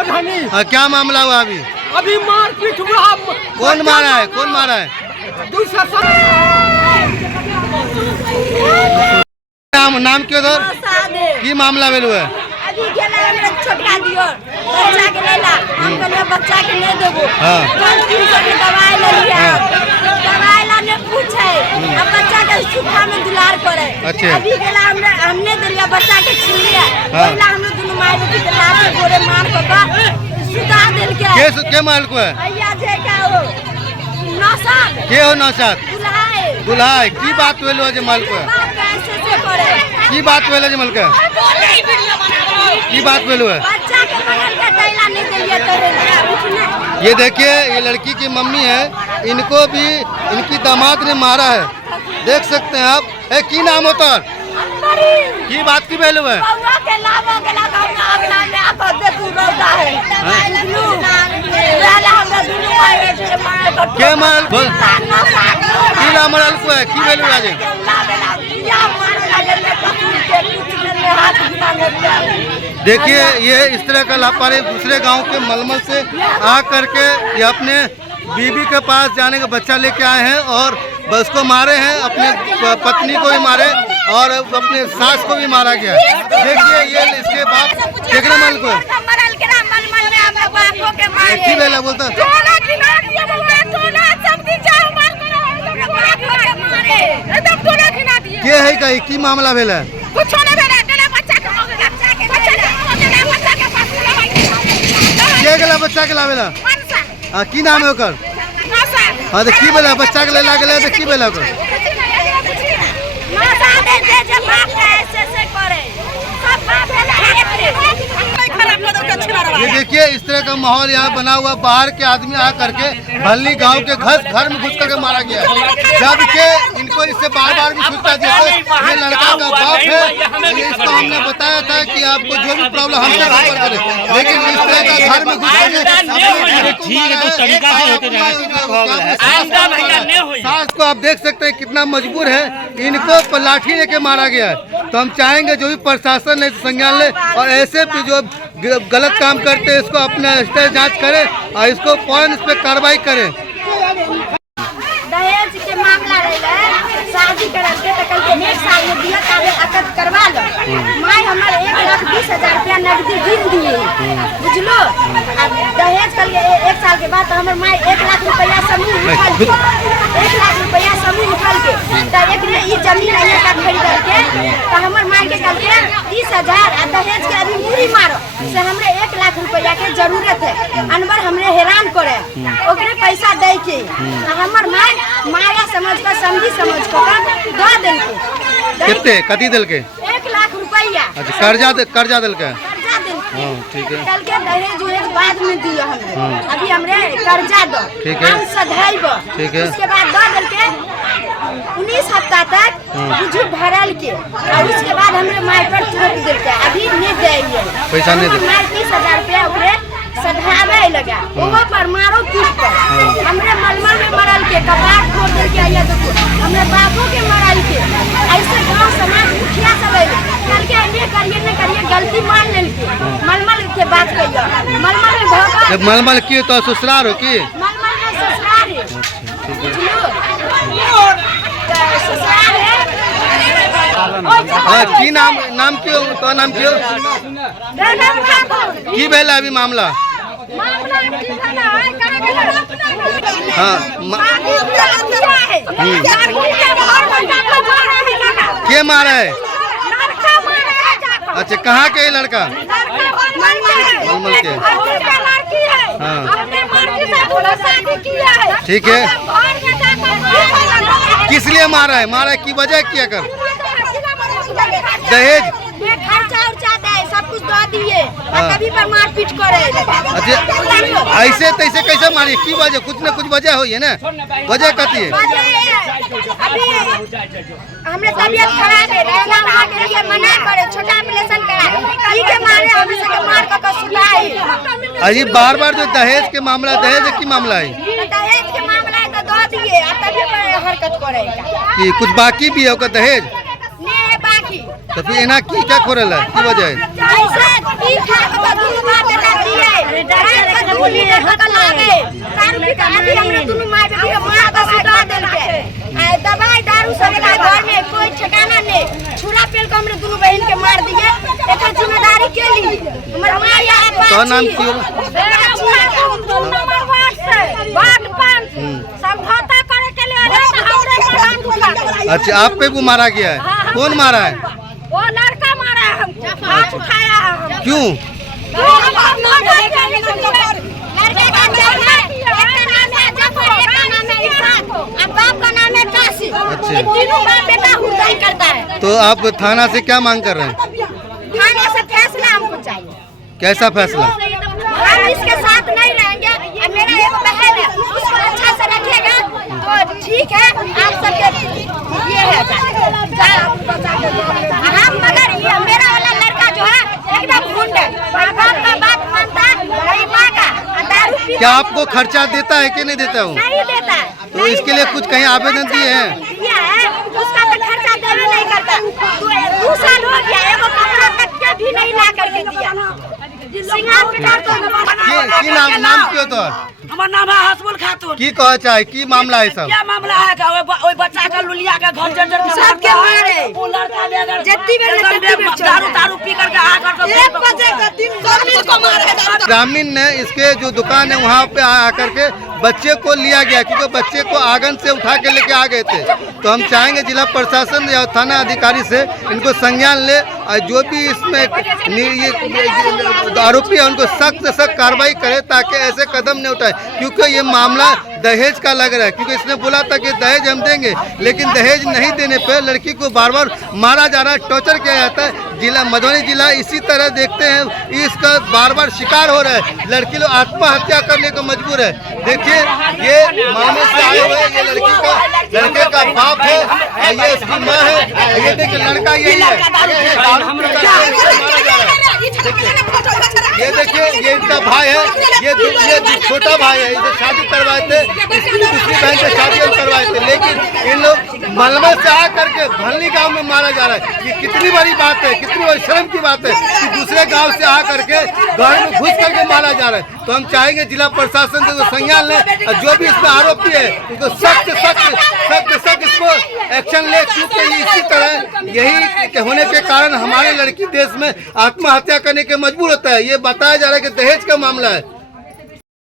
क्या मामला हुआ अभी? अभी मारपीट हुआ। कौन मारा है? कौन मारा है? नाम क्यों दो? की मामला भेलू है? अभी गेला हमरा छोटका दियो बच्चा के लेला हम कहले बच्चा के नहीं देबो। हां 300 के दवाई ले लिया। दवाई लाने पूछे अब बच्चा के सुखा में दुलार करे। अच्छा। अभी गेला हमने दिया बच्चा के छीन लिया। पहिला हमने दोनों मार के लात से गोरे मार के सुता देल के। के माल को है? भैया जे का हो नौशाद। के हो नौशाद? दुल्हाई। दुल्हाई की बात भेलू जे माल को है? कैसे से करे की बात भेलू जे माल के? की बात भेलू है? बच्चा के बगल के दैला नहीं देलिए तो ये देखिए ये लड़की की मम्मी है, इनको भी इनकी दामाद ने मारा है, देख सकते हैं आप। की नाम होता है? की बात की भेलू है? के मारल की नाम मरल को है? की भेलू राजे? देखिए ये इस तरह का लापरवाही दूसरे गांव के मलमल से आ करके ये अपने बीबी के पास जाने का बच्चा लेके आए हैं और बस को मारे हैं, अपने पत्नी को भी मारे और अपने सास को भी मारा गया। देखिए ये इसके बाप देखना मल को की बेला बोलता के है का की मामला भेला है? के गेला बच्चा के लावेला? हाँ की नाम है ओकर? हाँ तो की बेला बच्चा के लेला गेले तो की बेला ओकर? ये देखिए इस तरह का माहौल यहाँ बना हुआ, बाहर के आदमी आ करके भल्ली गांव के घर में घुस करके मारा गया, जबकि इनको इससे बार भी सूचना दिया ये लड़का का बाप है। इसको हमने बताया था कि आपको जो भी प्रॉब्लम हमसे खबर करें, लेकिन इस तरह का घर में घुस सास को आप देख सकते हैं कितना मजबूर है, इनको लाठी लेके मारा गया है। तो हम चाहेंगे जो भी प्रशासन है संज्ञान ले और ऐसे भी जो गलत काम करते हैं इसको अपना स्तर जांच करें और इसको फौरन इस पर कार्रवाई करें। दहेज के मामला रहे शादी करके तो कल के 1 साल में दिया कागज अकद करवा लो। माई हमारे 1,20,000 रुपया नकदी गिन दिए, बुझलो। अब दहेज कल 1 साल के बाद तो हमारे माई 1 लाख रुपया समूह उठल के 1 लाख रुपया समूह उठल के तो एक ये जमीन है का खरीद के तो हमारे माई के कल के 30,000 दहेज के अभी मुरी मारो से हमरे 1 लाख रुपया के जरूरत है। अनवर हमरे हैरान करे ओकरे पैसा दे के हमर माई माया समझ कर समझी समझ कर दो दिल के कितने कति दिल के 1 लाख रुपया। अच्छा कर्जा दिल के? कर्जा दिल हाँ ठीक है। कल के दहेज उहेज बाद में दियो हमरे, अभी हमरे कर्जा दो ठीक है, हम सधाइब ठीक है, उसके बाद दो दिल के 19 हफ्ता तक बुझू भरल के और उसके बाद हमरे माई पर ठोक दिल के अभी नहीं दे पैसा नहीं दे। माई 30,000 रुपया ओकरे सधावे लगा वो पर मारो पीट पर हमरे मलमल में मरल के कपाट फोड़ दिल के आया देखो हमरे बापू के मरल के ऐसे गांव समाज मुखिया सब कल के ये करिए गलती मान लेल के मलमल के बात कहियो मलमल में धोखा जब मलमल की तो ससुराल हो की मलमल में ससुराल है। ससुराल है। की नाम क्यों तो नाम क्यों की बेला अभी मामला? हाँ के मारा है? अच्छा कहाँ के ये लड़का? मलमल के। हाँ ठीक है। किस लिए मारा है? मारा है की वजह क्या कर? दहेज खर्चा उर्चा दे सब कुछ दो दिए कभी पर मारपीट करे। अच्छा ऐसे तैसे कैसे मारी? की वजह? कुछ न कुछ वजह हुई है ना, वजह कथी है? अभी हमरे तबीयत खराब है के मना करे छोटा ऑपरेशन करा ई के मारे हम से मार के सुताई। अजी बार जो दहेज के मामला, दहेज की मामला है, दहेज के मामला है तो दो दिए तभी पर हरकत करेगा कि कुछ बाकी भी है ओकर दहेज नहीं बाकी तो फिर एना की क्या खोरल है की वजह है? ऐसे की खा के दुनु बात दिए दारू पी के अभी हमने दोनों माय बेटी के मार के सुता देलके दवाई दारू सब का घर में कोई ठिकाना नहीं छुरा पेल के हमने दोनों बहन के मार दिए एकर जिम्मेदारी के ली हमर मां यहां पर तो नाम की नंबर वार्ड 5 समझौता करे के लिए हमरे अच्छा आप पे को मारा गया है? कौन मारा है? वो लड़का मारा है हमको हाथ उठाया है हमको। क्यों? लड़के का नाम है एक नाम है जफर एक नाम है इरफान अब बाप का नाम है कासिम अच्छा। ये तीनों बाप बेटा हुर्दई करता है। तो आप थाना से क्या मांग कर रहे हैं? थाने से फैसला हमको चाहिए। कैसा फैसला? हम इसके साथ नहीं रहेंगे अब मेरा एक बहन है उसको अच्छा से रखेगा तो ठीक है आप सबके ये है हम मगर ये मेरा वाला लड़का जो है एकदम गुंड है बाप का बात मानता है नहीं मांगा दारू पी क्या आपको खर्चा देता है कि नहीं देता हूँ? नहीं देता है तो इसके लिए कुछ कहीं आवेदन दिए हैं? दिया है उसका तो खर्चा देवे नहीं करता 2 साल हो गया एगो कपड़ा तक के भी नहीं ला करके दिया सिंगार पिटार तो की नाम क्यों तो? हमार नाम है हसमुल खातून। की कह चाहे की मामला है सब? क्या मामला है का ओए बच्चा का लुलिया का घर जर्जर कर सबके मारे। वो लड़का ने अगर जत्ती बेर ने तत्ती बेर चल दारू दारू पी करके आ कर तो 1 बजे का दिन गर्मी को मारे ग्रामीण ने इसके जो दुकान है वहाँ पे आकर के बच्चे को लिया गया क्योंकि बच्चे को आंगन से उठा के लेके आ गए थे। तो हम चाहेंगे जिला प्रशासन या थाना अधिकारी से इनको संज्ञान ले और जो भी इसमें आरोपी है उनको सख्त से सख्त कार्रवाई करे ताकि ऐसे कदम नहीं उठाए क्योंकि ये मामला दहेज का लग रहा है क्योंकि इसने बोला था कि दहेज हम देंगे लेकिन दहेज नहीं देने पर लड़की को बार बार मारा जा रहा है, टॉर्चर किया जाता है। जिला मधुबनी जिला इसी तरह देखते हैं इसका बार बार शिकार हो रहा है। लड़की लोग आत्महत्या करने को मजबूर है। देखिए ये मामले से आए हुए ये लड़के का बाप है और ये इसकी माँ है। ये देखिए लड़का यही है। ये देखिए ये इनका भाई है, ये छोटा भाई है। इसे शादी करवाए थे, इसकी दूसरी बहन से शादी हम करवाए थे लेकिन इन लोग मलबे से आ करके भलनी गांव में मारा जा रहा है। ये कितनी बड़ी बात है, कितनी बड़ी शर्म की बात है कि दूसरे गांव से आ करके घर में घुस करके मारा जा रहा है। तो हम चाहेंगे जिला प्रशासन से संज्ञान ले और जो भी इसमें आरोपी है उनको सख्त इसको एक्शन ले क्योंकि इसी तरह यही होने के कारण हमारे लड़की देश में आत्महत्या करने के मजबूर होता है। ये बताया जा रहा है कि दहेज का मामला है।